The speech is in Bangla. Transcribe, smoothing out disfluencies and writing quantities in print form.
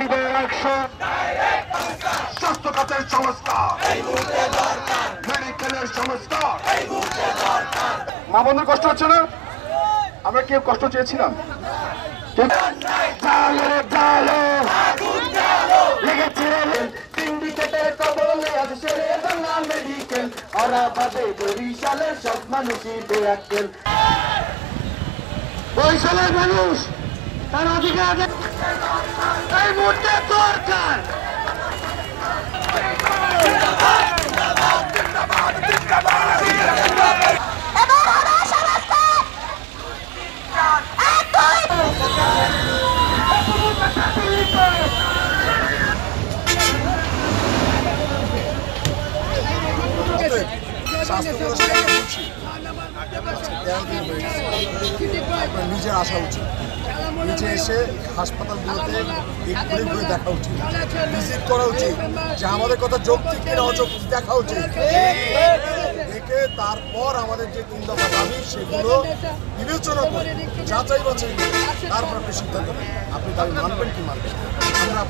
বিদায় অ্যাকশন, স্বাস্থ্য খাতের সংস্কার, মেডিকেলের সংস্কার। মা বন্ধুর কষ্ট হচ্ছে না? আমরা কেউ কষ্ট চেয়েছিলাম? সিন্ডিকেটের কবলে আজ সেরে বাংলা মেডিকেল, ওরা বাদে বরিশালের সব মানুষই বেআক্কেল। বরিশালের মানুষ তার অধিকার এই মুহূর্তে দরকার। নিজের আসা উচিত, নিচে এসে হাসপাতালগুলোতে ঘুরে দেখা উচিত, ভিজিট করা উচিত, যে আমাদের কথা যৌক্তিক কিনা অযৌক্তিক দেখা উচিত। দেখে তারপর আমাদের যে 3 দফা দাবি সেগুলো বিবেচনা করে যাচাই বাছাই করে তারপর আপনি সিদ্ধান্ত নেন আপনি দাবি মানবেন কি মানবেন। আমরা